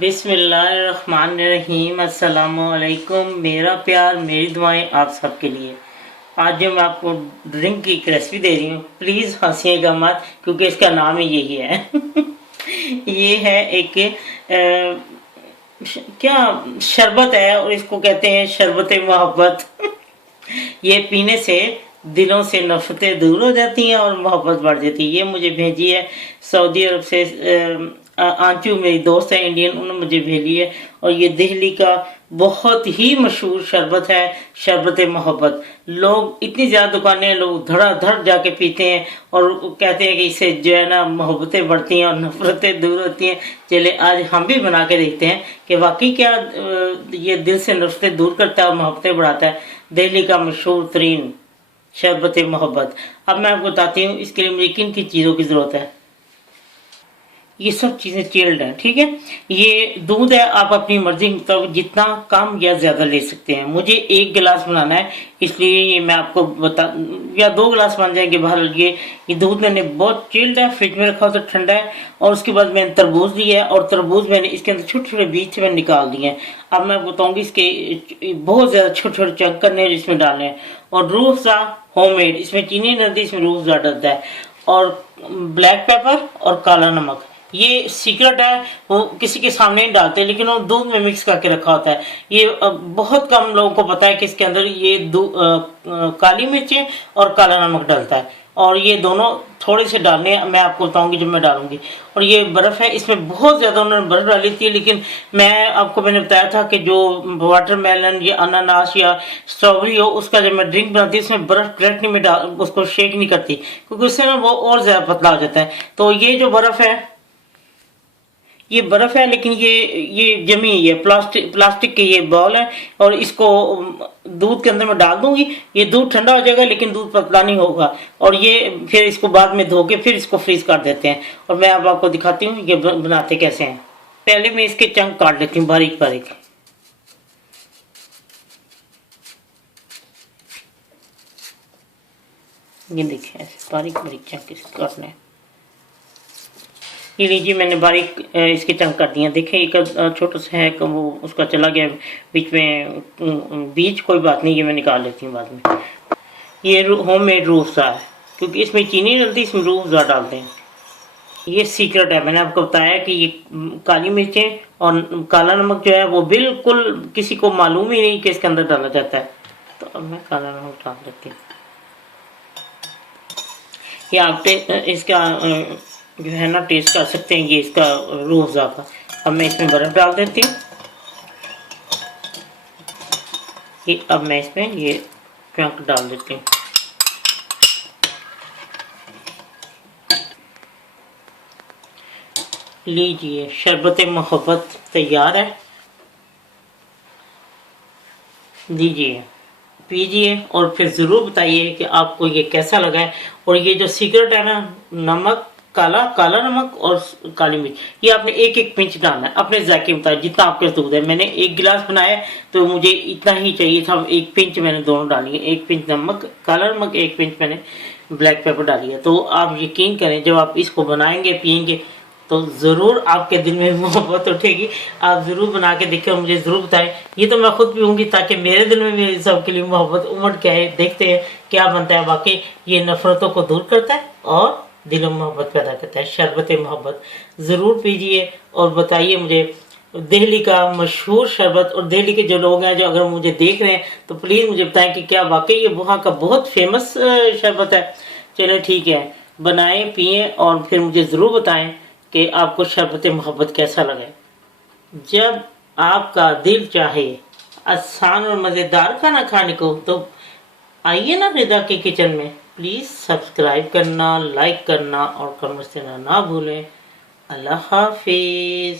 बिस्मिल्लाहिर्रहमानिर्रहीम। अस्सलामुअलैकुम। मेरा प्यार मेरी दुआएं आप सबके लिए। आज जो मैं आपको ड्रिंक की एक रेसिपी दे रही हूँ, प्लीज़ हंसिएगा मत क्योंकि इसका नाम ही यही है। ये है एक क्या शरबत है और इसको कहते हैं शरबत मोहब्बत। ये पीने से दिलों से नफरतें दूर हो जाती हैं और मोहब्बत बढ़ जाती है। ये मुझे भेजी है सऊदी अरब से। आंचू मेरी दोस्त है इंडियन, उन्होंने मुझे भेजी है और ये दिल्ली का बहुत ही मशहूर शरबत है, शरबत मोहब्बत। लोग इतनी ज़्यादा दुकानें लोग धड़ाधड़ जाके पीते हैं और कहते हैं कि इससे जो है ना मोहब्बतें बढ़ती हैं और नफरतें दूर होती हैं। चले आज हम भी बना के देखते हैं कि वाकई क्या ये दिल से नफरतें दूर करता है और मोहब्बतें बढ़ाता है। दिल्ली का मशहूर तरीन शरबत मोहब्बत। अब मैं आपको बताती हूँ इसके लिए मुझे किन किन चीज़ों की ज़रूरत है। ये सब चीज़ें चिल्ड हैं, ठीक है। ये दूध है, आप अपनी मर्जी के मुताबिक जितना कम या ज़्यादा ले सकते हैं। मुझे 1 गिलास बनाना है, इसलिए ये मैं आपको बता, या 2 गिलास बन जाएंगे। बाहर ये दूध मैंने बहुत चिल्ड है, फ्रिज में रखा हो तो ठंडा है। और उसके बाद मैंने तरबूज लिया है और तरबूज मैंने इसके अंदर छोटे छोटे बीज से मैंने निकाल दिए हैं। अब मैं बताऊंगी इसके बहुत ज़्यादा छोटे छोटे चंक करने हैं, इसमें डालने हैं। और रूह अफ़ज़ा होममेड, इसमें चीनी नहीं डलती, इसमें रूह अफ़ज़ा डलता है। और ब्लैक पेपर और काला नमक, ये सीक्रेट है, वो किसी के सामने नहीं डालते लेकिन वो दूध में मिक्स करके रखा होता है। ये बहुत कम लोगों को पता है कि इसके अंदर ये काली मिर्चें और काला नमक डलता है और ये दोनों थोड़े से डालने हैं। मैं आपको बताऊंगी जब मैं डालूंगी। और ये बर्फ़ है, इसमें बहुत ज़्यादा उन्होंने बर्फ़ डाली थी, लेकिन मैंने बताया था कि जो वाटरमेलन या अनानास या स्ट्रॉबेरी हो उसका जब मैं ड्रिंक बनाती हूँ उसमें बर्फ़ डायरेक्ट नहीं, मैं उसको शेक नहीं करती क्योंकि उससे ना वो और ज़्यादा पतला हो जाता है। तो ये जो बर्फ़ है ये बर्फ है, लेकिन ये जमी है, प्लास्टिक की ये बॉल है और इसको दूध के अंदर मैं डाल दूंगी। ये दूध ठंडा हो जाएगा लेकिन दूध पतला नहीं होगा। और ये फिर इसको बाद में धो के फिर इसको फ्रीज कर देते हैं। और मैं अब आपको दिखाती हूँ ये बनाते कैसे हैं। पहले मैं इसके चंक काट लेती हूँ बारीक बारीक। ये देखिए ऐसे बारीक बारीक चंक इसके काटने हैं। ये लीजिए मैंने बारीक इसके चंक कर दिए। देखें एक छोटा सा है कि वो उसका चला गया बीच में बीज, कोई बात नहीं, ये मैं निकाल लेती हूँ बाद में। ये होममेड रूह अफ़ज़ा है क्योंकि इसमें चीनी नहीं डलती, इसमें रूह अफ़ज़ा डालते हैं। ये सीक्रेट है, मैंने आपको बताया कि ये काली मिर्चें और काला नमक जो है वो बिल्कुल किसी को मालूम ही नहीं कि इसके अंदर डाला जाता है। तो अब मैं काला नमक डाल देती हूँ। ये आप इसका जो है ना टेस्ट कर सकते हैं, ये इसका रूह अफ़ज़ा का। अब मैं इसमें बर्फ़ डाल देती हूँ। ये अब मैं इसमें ये चंक डाल देती हूँ। लीजिए शरबत मोहब्बत तैयार है। लीजिए पीजिए और फिर ज़रूर बताइए कि आपको ये कैसा लगा है। और ये जो सीक्रेट है ना, नमक, काला नमक और काली मिर्च, ये आपने 1-1 पिंच डालना है अपने जायके मुताबिक जितना आपके दूध है। मैंने 1 गिलास बनाया तो मुझे इतना ही चाहिए था, 1 पिंच मैंने दोनों डाली है। 1 पिंच नमक, काला नमक, 1 पिंच मैंने ब्लैक पेपर डाली है। तो आप यकीन करें जब आप इसको बनाएंगे पियेंगे तो ज़रूर आपके दिल में मोहब्बत उठेगी। आप ज़रूर बना के देखें और मुझे ज़रूर बताएं। ये तो मैं खुद पीऊँगी ताकि मेरे दिल में भी सबके लिए मोहब्बत उमड़ के आए। देखते हैं क्या बनता है। वाकई ये नफ़रतों को दूर करता है और दिलों में मोहब्बत पैदा करता है। शरबत मोहब्बत ज़रूर पीजिए और बताइए मुझे दिल्ली का मशहूर शरबत। और दिल्ली के जो लोग हैं जो अगर मुझे देख रहे हैं तो प्लीज़ मुझे बताएं कि क्या वाकई ये वहाँ का बहुत फेमस शरबत है। चलिए ठीक है, बनाएं पिएँ और फिर मुझे ज़रूर बताएं कि आपको शरबत मोहब्बत कैसा लगे। जब आपका दिल चाहे आसान और मज़ेदार खाना खाने को तो आइए ना रिदा के किचन में। प्लीज़ सब्सक्राइब करना, लाइक करना और कमेंट्स देना ना भूलें। अल्लाह हाफिज़।